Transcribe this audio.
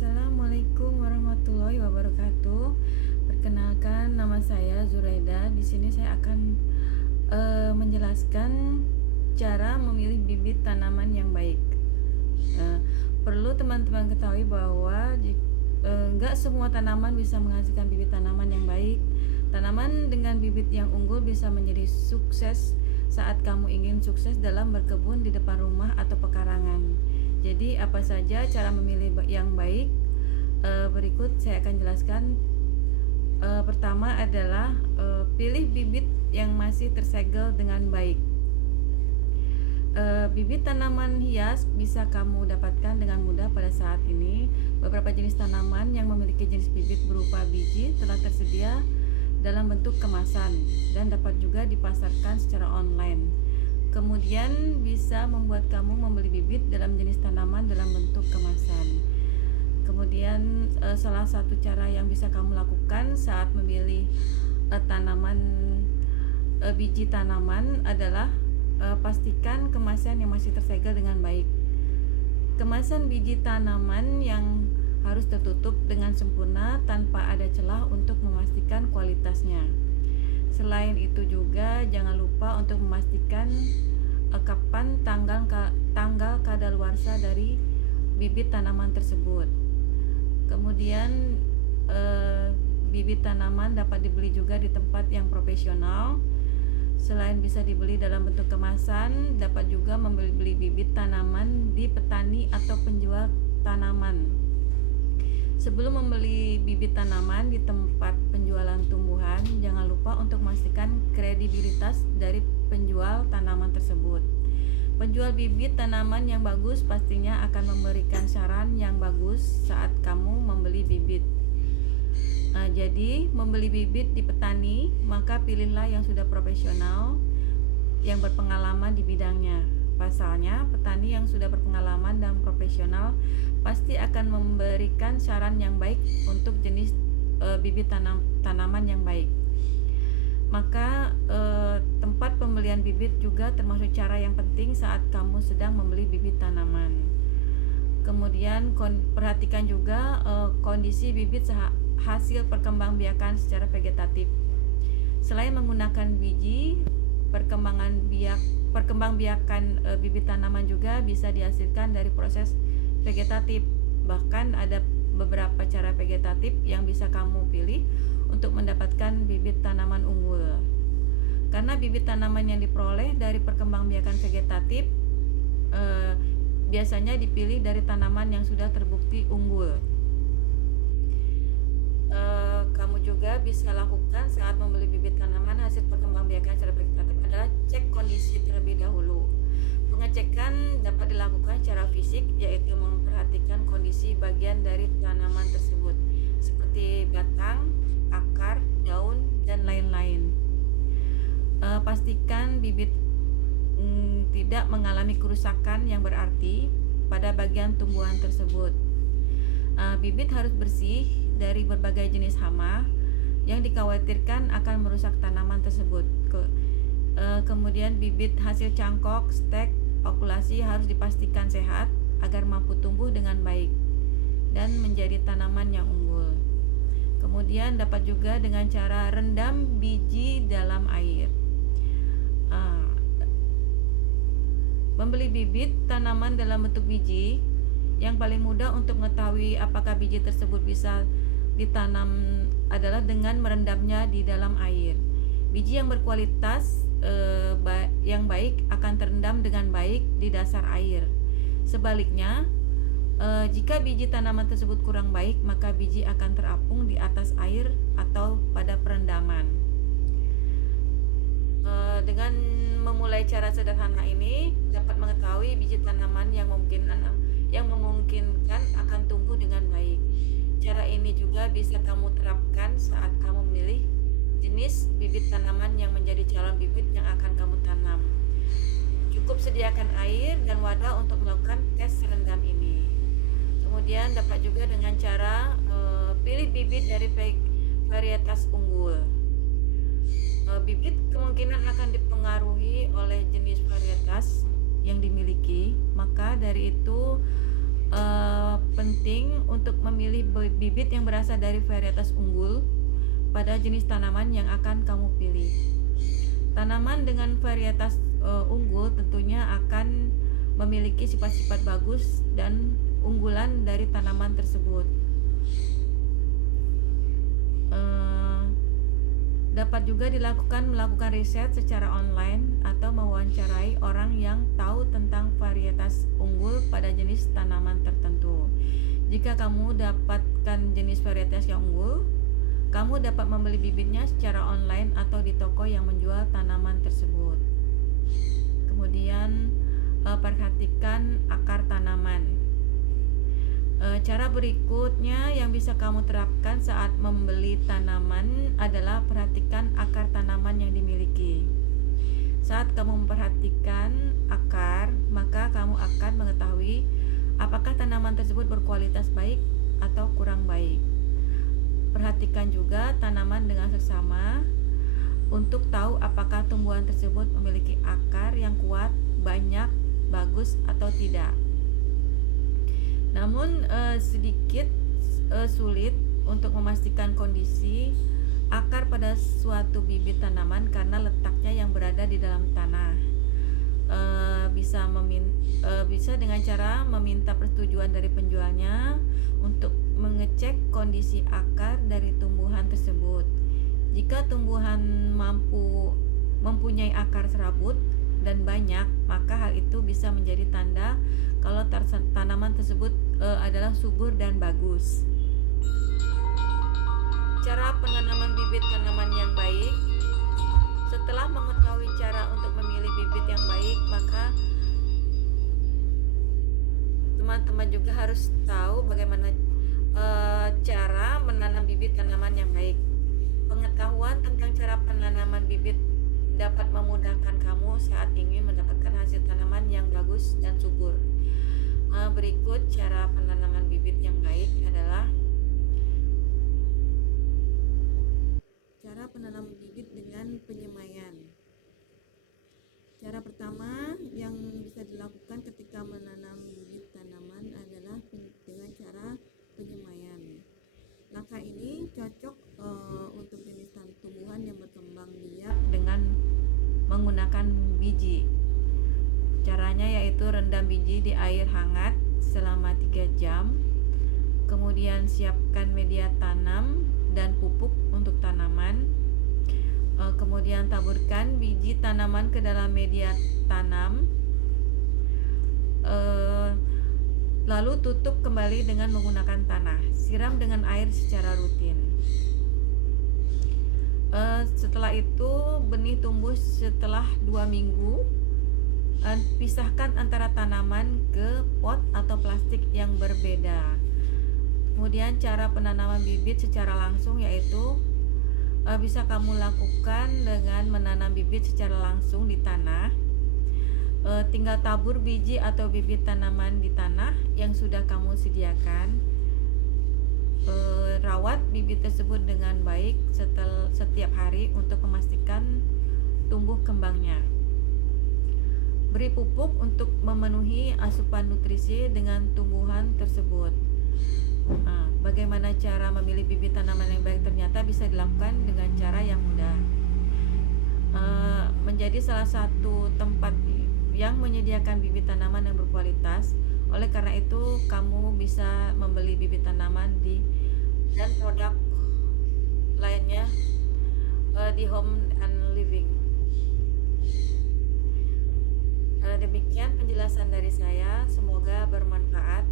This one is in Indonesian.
Assalamualaikum warahmatullahi wabarakatuh. Perkenalkan, nama saya Zuraida. Di sini saya akan menjelaskan cara memilih bibit tanaman yang baik. Perlu teman-teman ketahui bahwa nggak semua tanaman bisa menghasilkan bibit tanaman yang baik. Tanaman dengan bibit yang unggul bisa menjadi sukses saat kamu ingin sukses dalam berkebun di depan rumah atau pekarangan. Jadi apa saja cara memilih yang baik? Berikut saya akan jelaskan. Pertama adalah pilih bibit yang masih tersegel dengan baik. Bibit tanaman hias bisa kamu dapatkan dengan mudah pada saat ini. Beberapa jenis tanaman yang memiliki jenis bibit berupa biji telah tersedia dalam bentuk kemasan dan dapat juga dipasarkan secara online. Kemudian bisa membuat kamu membeli bibit dalam jenis tanaman dalam bentuk kemasan. Kemudian salah satu cara yang bisa kamu lakukan saat memilih biji tanaman adalah pastikan kemasan yang masih tersegel dengan baik. Kemasan biji tanaman yang harus tertutup dengan sempurna tanpa ada celah untuk memastikan kualitasnya. Selain itu juga jangan lupa untuk memastikan kapan tanggal kadaluarsa dari bibit tanaman tersebut. Kemudian bibit tanaman dapat dibeli juga di tempat yang profesional. Selain bisa dibeli dalam bentuk kemasan, dapat juga membeli bibit tanaman di petani atau penjual tanaman. Sebelum membeli bibit tanaman di tempat penjualan tumbuhan, jangan lupa untuk memastikan kredibilitas dari penjual tanaman tersebut. Penjual bibit tanaman yang bagus pastinya akan memberikan saran yang bagus saat kamu membeli bibit. Jadi, membeli bibit di petani, maka pilihlah yang sudah profesional, yang berpengalaman di bidangnya. Pasalnya, petani yang sudah berpengalaman dan profesional pasti akan memberikan saran yang baik untuk jenis bibit tanaman yang baik. Maka tempat pembelian bibit juga termasuk cara yang penting saat kamu sedang membeli bibit tanaman. Kemudian perhatikan juga kondisi bibit hasil perkembangbiakan secara vegetatif. Selain menggunakan biji, perkembangbiakan bibit tanaman juga bisa dihasilkan dari proses vegetatif. Bahkan ada beberapa cara vegetatif yang bisa kamu pilih untuk mendapatkan bibit tanaman unggul. Karena bibit tanaman yang diperoleh dari perkembangbiakan vegetatif biasanya dipilih dari tanaman yang sudah terbukti unggul. Kamu juga bisa lakukan saat membeli bibit tanaman hasil perkembangbiakan secara vegetatif adalah cek kondisi terlebih dahulu. Pengecekan dapat dilakukan secara fisik, yaitu memperhatikan kondisi bagian dari tanaman tersebut seperti batang, akar, daun, dan lain-lain. Pastikan bibit tidak mengalami kerusakan yang berarti pada bagian tumbuhan tersebut. Bibit harus bersih dari berbagai jenis hama yang dikhawatirkan akan merusak tanaman tersebut. Kemudian bibit hasil cangkok, stek, okulasi harus dipastikan sehat agar mampu tumbuh dengan baik dan menjadi tanaman yang unggul. Kemudian dapat juga dengan cara rendam biji dalam air. Membeli bibit tanaman dalam bentuk biji, yang paling mudah untuk mengetahui apakah biji tersebut bisa ditanam adalah dengan merendamnya di dalam air. Biji yang berkualitas yang baik akan terendam dengan baik di dasar air. Sebaliknya, jika biji tanaman tersebut kurang baik, maka biji akan terapung di atas air atau pada perendaman. Dengan memulai cara sederhana ini dapat mengetahui biji tanaman yang memungkinkan akan tumbuh dengan baik. Cara ini juga bisa kamu terapkan saat kamu memilih jenis bibit tanaman yang menjadi calon bibit yang akan kamu tanam. Cukup sediakan air dan wadah untuk melakukan tes rendam ini. Kemudian dapat juga dengan cara pilih bibit dari varietas unggul. Bibit kemungkinan akan dipengaruhi oleh jenis varietas yang dimiliki, maka dari itu penting untuk memilih memilih bibit yang berasal dari varietas unggul pada jenis tanaman yang akan kamu pilih. Tanaman dengan varietas unggul tentunya akan memiliki sifat-sifat bagus dan unggulan dari tanaman tersebut. Dapat juga melakukan riset secara online atau mewawancarai orang yang tahu tentang varietas unggul pada jenis tanaman tertentu. Jika kamu dapatkan jenis varietas yang unggul, kamu dapat membeli bibitnya secara online atau di toko yang menjual tanaman tersebut. Kemudian perhatikan akar tanaman. Cara berikutnya yang bisa kamu terapkan saat membeli tanaman adalah perhatikan akar tanaman yang dimiliki. Saat kamu memperhatikan akar, maka kamu akan mengetahui apakah tanaman tersebut berkualitas baik atau kurang baik. Perhatikan juga tanaman dengan seksama untuk tahu apakah tumbuhan tersebut memiliki akar yang kuat, banyak, bagus atau tidak. Namun sedikit sulit untuk memastikan kondisi akar pada suatu bibit tanaman karena letaknya yang berada di dalam tanah. Bisa dengan cara meminta persetujuan dari penjualnya untuk mengecek kondisi akar dari tumbuhan tersebut. Jika tumbuhan mempunyai akar serabut dan banyak, maka hal itu bisa menjadi tanda kalau tanaman tersebut adalah subur dan bagus. Cara penanaman bibit tanaman yang baik. Setelah mengetahui cara untuk memilih bibit yang baik, maka teman-teman juga harus tahu bagaimana cara menanam bibit tanaman yang baik. Pengetahuan tentang cara penanaman bibit dapat memudahkan kamu saat ingin mendapatkan hasil tanaman yang bagus dan subur. Berikut cara penanaman bibit yang baik adalah cara penanaman bibit dengan penyemaian. Cara pertama yang bisa dilakukan ketika menanam bibit tanaman adalah dengan cara penyemaian. Langkah ini cocok untuk jenis tumbuhan yang berkembang biak dengan menggunakan biji. Caranya yaitu rendam biji di air hangat selama 3 jam. Kemudian siapkan media tanam dan pupuk untuk tanaman. Kemudian taburkan biji tanaman ke dalam media tanam. Lalu tutup kembali dengan menggunakan tanah. Siram dengan air secara rutin. Setelah itu benih tumbuh setelah 2 minggu. Pisahkan antara tanaman ke pot atau plastik yang berbeda. Kemudian cara penanaman bibit secara langsung yaitu bisa kamu lakukan dengan menanam bibit secara langsung di tanah. Tinggal tabur biji atau bibit tanaman di tanah yang sudah kamu sediakan. Rawat bibit tersebut dengan baik setiap hari untuk memastikan tumbuh kembangnya. Beri pupuk untuk memenuhi asupan nutrisi dengan tumbuhan tersebut. Bagaimana cara memilih bibit tanaman yang baik ternyata bisa dilakukan dengan cara yang mudah. Menjadi salah satu tempat yang menyediakan bibit tanaman yang berkualitas. Oleh karena itu, kamu bisa membeli bibit tanaman dan produk lainnya di Home and Living. Demikian penjelasan dari saya, semoga bermanfaat.